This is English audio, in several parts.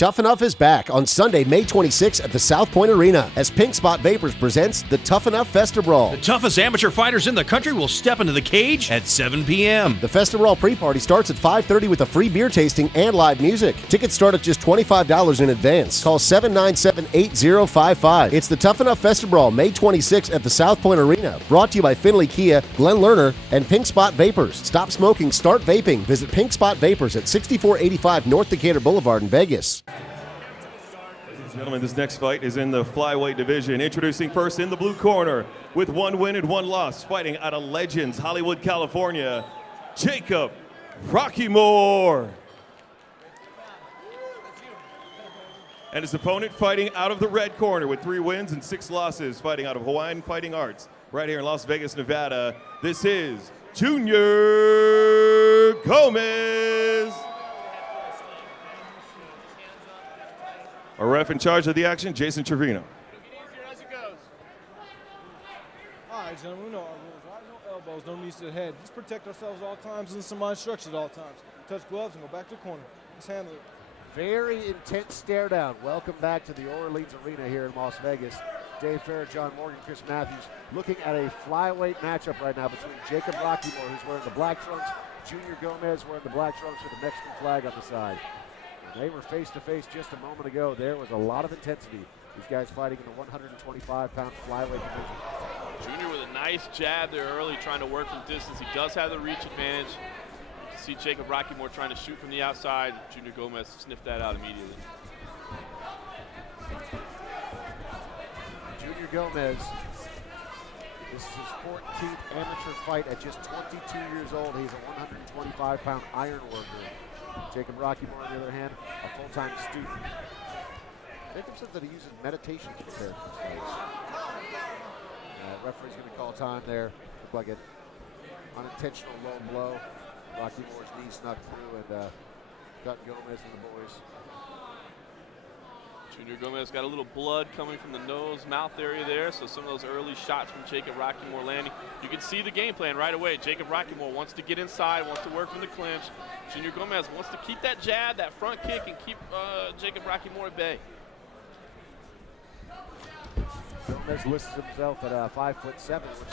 Tuff-N-Uff is back on Sunday, May 26th at the South Point Arena as Pink Spot Vapors presents the Tuff-N-Uff Festa Brawl. The toughest amateur fighters in the country will step into the cage at 7 p.m. The Festa Brawl pre-party starts at 5:30 with a free beer tasting and live music. Tickets start at just $25 in advance. Call 797-8055. It's the Tuff-N-Uff Festa Brawl, May 26th at the South Point Arena. Brought to you by Finley Kia, Glenn Lerner, and Pink Spot Vapors. Stop smoking, start vaping. Visit Pink Spot Vapors at 6485 North Decatur Boulevard in Vegas. Ladies and gentlemen, this next fight is in the flyweight division. Introducing first in the blue corner with 1 win and 1 loss, fighting out of Legends, Hollywood, California, Jacob Rockymore. And his opponent fighting out of the red corner with 3 wins and 6 losses, fighting out of Hawaiian Fighting Arts, right here in Las Vegas, Nevada. This is Junior Gomez. Our ref in charge of the action, Jason Trevino. All right, gentlemen, we know our rules, right? No elbows, no knees to the head. Just protect ourselves at all times, listen to my instructions at all times. Touch gloves and go back to the corner. Let's handle it. Very intense stare down. Welcome back to the Orleans Arena here in Las Vegas. Dave Farrer, John Morgan, Chris Matthews looking at a flyweight matchup right now between Jacob Rockymore, who's wearing the black trunks, Junior Gomez wearing the black trunks with the Mexican flag on the side. They were face-to-face just a moment ago. There was a lot of intensity. These guys fighting in the 125-pound flyweight division. Junior with a nice jab there early, trying to work from distance. He does have the reach advantage. You see Jacob Rockymore trying to shoot from the outside. Junior Gomez sniffed that out immediately. Junior Gomez, this is his 14th amateur fight at just 22 years old. He's a 125-pound iron worker. Jacob Rockymore, on the other hand, a full-time student. Jacob says that he uses meditation to prepare for his fights. Referee's going to call time there. Looked like an unintentional low blow. Rockymore's knee snuck through and got Gomez and the boys. Junior Gomez got a little blood coming from the nose, mouth area there, so some of those early shots from Jacob Rockymore landing. You can see the game plan right away. Jacob Rockymore wants to get inside, wants to work from the clinch. Junior Gomez wants to keep that jab, that front kick, and keep Jacob Rockymore at bay. Gomez lists himself at 5'7", which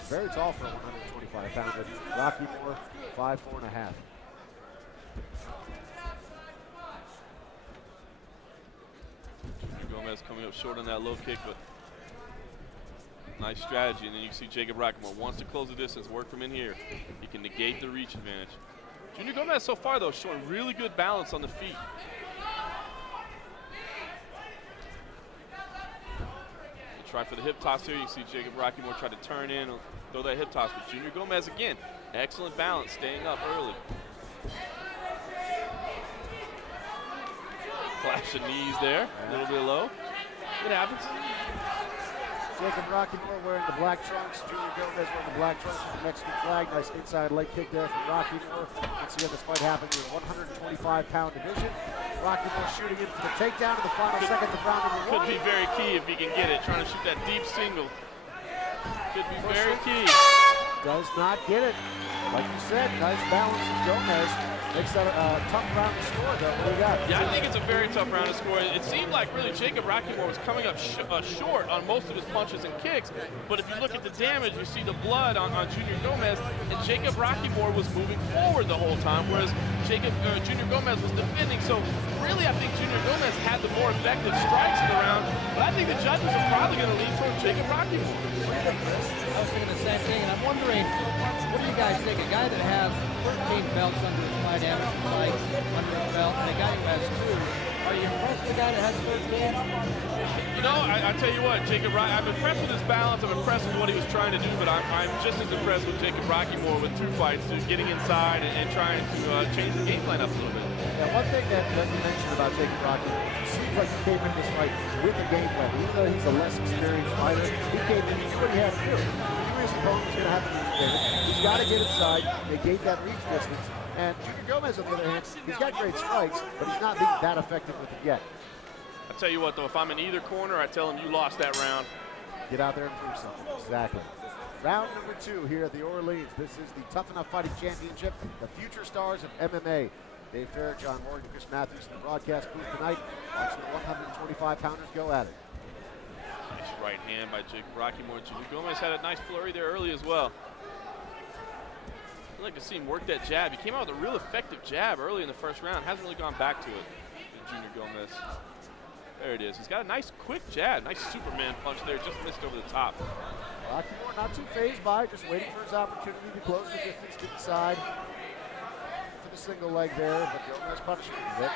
is very tall for a 125-pounder. Rockymore, 5'4.5". Gomez coming up short on that low kick, but nice strategy. And then you can see Jacob Rockymore wants to close the distance, work from in here. He can negate the reach advantage. Junior Gomez so far, though, showing really good balance on the feet. They try for the hip toss here. You see Jacob Rockymore try to turn in, throw that hip toss. But Junior Gomez, again, excellent balance, staying up early. Flash of knees there, a little bit low. It happens. Jacob Rockymore wearing the black trunks. Junior Gomez wearing the black trunks with the Mexican flag. Nice inside leg kick there from Rockymore. Once again, this fight happened in the 125-pound division. Rockymore shooting in for the takedown in the final seconds of round number 1. Could be very key if he can get it, trying to shoot that deep single. Could be very key. Does not get it. Like you said, nice balance from Gomez. Makes that a tough round to score, though. What do you got? Yeah, I think it's a very tough round to score. It seemed like really Jacob Rockymore was coming up short on most of his punches and kicks. But if you look at the damage, you see the blood on Junior Gomez, and Jacob Rockymore was moving forward the whole time, whereas Junior Gomez was defending. So really, I think Junior Gomez had the more effective strikes in the round. But I think the judges are probably going to lean towards Jacob Rockymore. I was thinking the same thing, and I'm wondering, what do you guys think? A guy that has 13 belts under his fight, amateur fights under his belt, and a guy who has 2. Are you impressed with a guy that has 13? You know, I tell you what, I'm impressed with his balance. I'm impressed with what he was trying to do, but I'm just as impressed with Jacob Rockymore with 2 fights, getting inside and trying to change the game plan up a little bit. Yeah, one thing that you mentioned about Jacob Rockymore, it seems like he came in this fight with a game plan. Even though he's a less experienced fighter, he came in, he knew what he had to do. He knew his opponent was going to have to use. He's got to get inside, negate that reach distance. And Junior Gomez, on the other hand, he's got great strikes, but he's not being that effective with it yet. I tell you what, though, if I'm in either corner, I tell him you lost that round. Get out there and prove something. Exactly. Round number 2 here at the Orleans. This is the Tuff-N-Uff Fighting Championship, the future stars of MMA. Dave Fair, John Morgan, Chris Matthews in the broadcast booth tonight. Watching the 125-pounders go at it. Nice right hand by Jake Rockymore. Junior Gomez had a nice flurry there early as well. I'd like to see him work that jab. He came out with a real effective jab early in the first round. Hasn't really gone back to it, Junior Gomez. There it is. He's got a nice quick jab. Nice Superman punch there. Just missed over the top. Rockymore not too phased by it, just waiting for his opportunity to close the distance to the side. For the single leg there, but Gomez punishment a bit.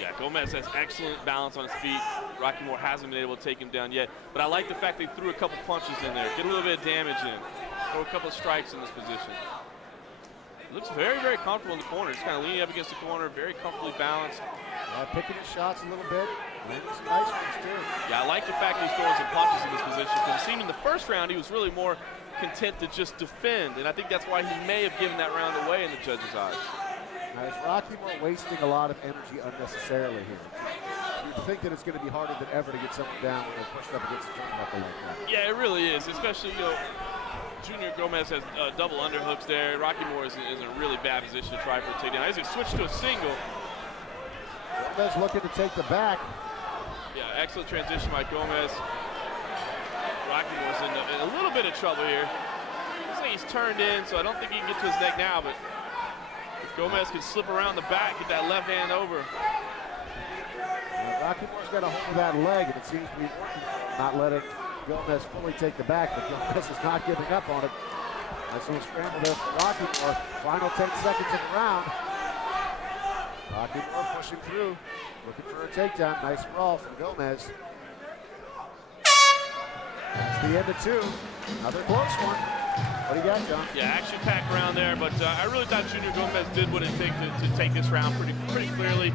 Yeah, Gomez has excellent balance on his feet. Rockymore hasn't been able to take him down yet. But I like the fact they threw a couple punches in there. Get a little bit of damage in. Throw a couple of strikes in this position. Looks very, very comfortable in the corner. Just kind of leaning up against the corner, very comfortably balanced. Picking his shots a little bit. Landing some nice ones too. Yeah, I like the fact that he's throwing some punches in this position, because it seemed in the first round he was really more content to just defend, and I think that's why he may have given that round away in the judges' eyes. Now, is Rockymore wasting a lot of energy unnecessarily here? You'd think that it's going to be harder than ever to get someone down when they're pushed up against the turnbuckle like that. Yeah, it really is, especially, Junior Gomez has double underhooks there. Rockymore is in a really bad position to try for a takedown. As he switched to a single. Gomez looking to take the back. Yeah, excellent transition by Gomez. Rockymore's in a little bit of trouble here. Looks like he's turned in, so I don't think he can get to his neck now, but if Gomez can slip around the back, get that left hand over. Rockymore's got a hold of that leg, and it seems to be working for him, not letting Gomez fully take the back, but Gomez is not giving up on it. Nice little scramble there for Rockymore. Final 10 seconds of the round. Rockymore pushing through, looking for a takedown. Nice brawl from Gomez. That's the end of two. Another close one. What do you got, John? Yeah, action-packed round there, but I really thought Junior Gomez did what it takes to take this round pretty clearly.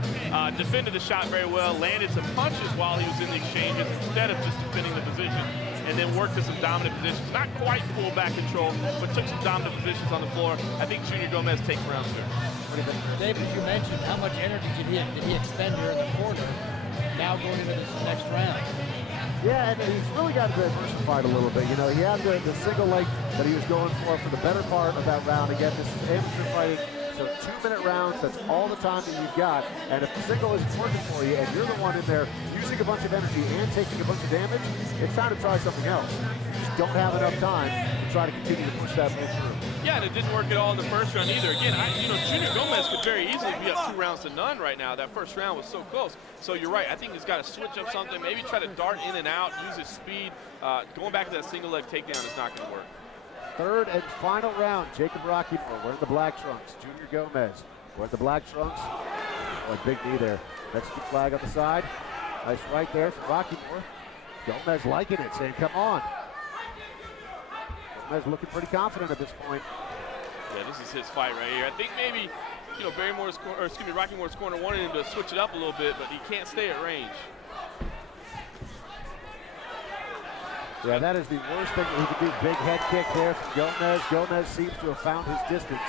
Defended the shot very well, landed some punches while he was in the exchanges instead of just defending the position, and then worked to some dominant positions. Not quite full back control, but took some dominant positions on the floor. I think Junior Gomez takes round two. David, you mentioned how much energy did he expend here in the corner, now going into this next round. Yeah, and he's really got to diversify a little bit. He had the single leg that he was going for the better part of that round. Again, this is amateur fighting, so 2-minute rounds, that's all the time that you've got. And if the single isn't working for you and you're the one in there using a bunch of energy and taking a bunch of damage, it's time to try something else. You just don't have enough time to try to continue to push that move through. Yeah, and it didn't work at all in the first round either. Again, Junior Gomez could very easily be up 2 rounds to none right now. That first round was so close. So you're right. I think he's got to switch up something, maybe try to dart in and out, use his speed. Going back to that single leg takedown is not going to work. Third and final round. Jacob Rockymore wearing the black trunks. Junior Gomez wearing the black trunks. Oh, big knee there. Mexican flag on the side. Nice right there from Rockymore. Gomez liking it, saying, come on. Gomez looking pretty confident at this point. Yeah, this is his fight right here. I think maybe, Rockymore's corner wanted him to switch it up a little bit, but he can't stay at range. Yeah, that is the worst thing that he could do. Big head kick there from Gomez. Gomez seems to have found his distance.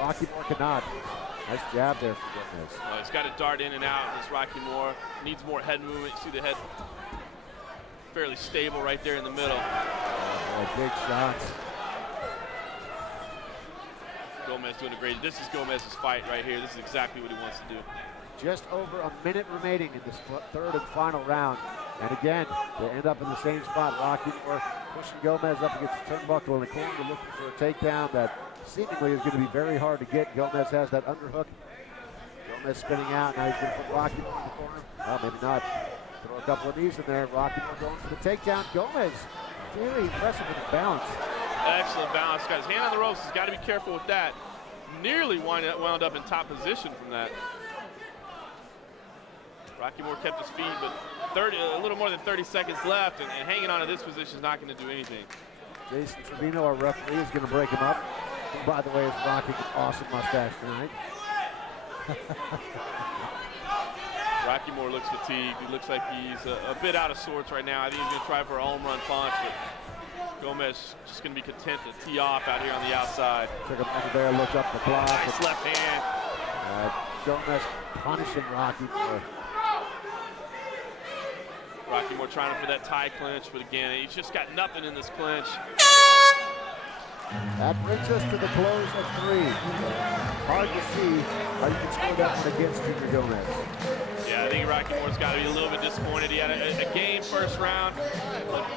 Rockymore cannot. Nice jab there from Gomez. He's got to dart in and out. This Rockymore needs more head movement. You see the head fairly stable right there in the middle. Oh, big shots. Gomez doing a great. This is Gomez's fight right here. This is exactly what he wants to do. Just over a minute remaining in this third and final round. And again, they end up in the same spot. Rockymore pushing Gomez up against the turnbuckle in the corner, looking for a takedown that seemingly is going to be very hard to get. Gomez has that underhook. Gomez spinning out. Now he's going to put Rockymore in the corner. Well, maybe not. Throw a couple of knees in there. Rockymore going for the takedown. Gomez, very impressive with his balance. Excellent balance. Got his hand on the ropes. He's got to be careful with that. Nearly wound up in top position from that. Rockymore kept his feet, but a little more than 30 seconds left, and hanging on to this position is not going to do anything. Jason Trevino, our referee, is going to break him up. Who, by the way, is rocking an awesome mustache tonight. Rockymore looks fatigued. He looks like he's a bit out of sorts right now. I think he's going to try for a home run punch, but Gomez just going to be content to tee off out here on the outside. Took him over there, looked up the clock. Nice left hand. Gomez punishing Rockymore. Rockymore trying for that tie clinch, but again, he's just got nothing in this clinch. That brings us to the close of 3. Hard to see how you can score that one against Junior Gomez. Yeah, I think Rockymore's got to be a little bit disappointed. He had a game first round,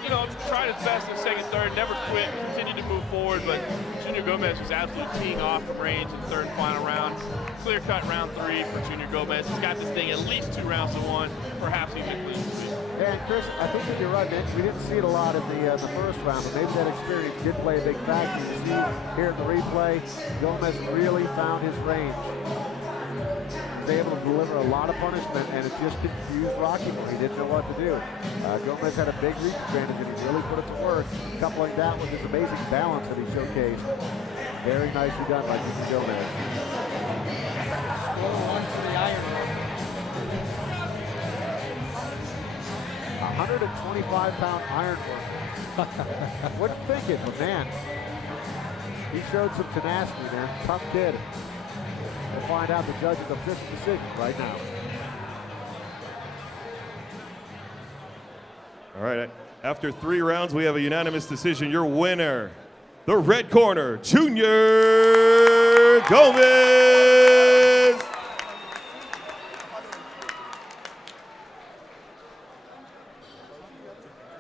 you know, tried his best in the second, third, never quit, continued to move forward, but Junior Gomez was absolutely teeing off from range in the third and final round. Clear-cut round 3 for Junior Gomez. He's got this thing at least 2 rounds to 1, perhaps even a clean sweep. And Chris, I think that you're right, man. We didn't see it a lot in the first round, but maybe that experience did play a big factor. You see here in the replay, Gomez really found his range. He was able to deliver a lot of punishment, and it just confused Rockymore. He didn't know what to do. Gomez had a big reach advantage, and he really put it to work, coupling that with his amazing balance that he showcased. Very nicely done by Junior Gomez. Score 1 for the Iron Man. 125-pound ironwork. Wouldn't think it, but man, he showed some tenacity, man. Tough kid. We'll find out the judge's official decision right now. All right, after 3 rounds, we have a unanimous decision. Your winner, the red corner, Junior Gomez.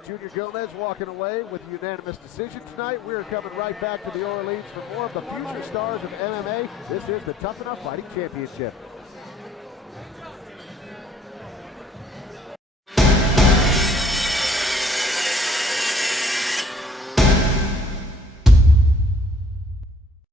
Junior Gomez walking away with a unanimous decision tonight. We're coming right back to the Orleans for more of the future stars of MMA. This is the Tuff-N-Uff Fighting Championship.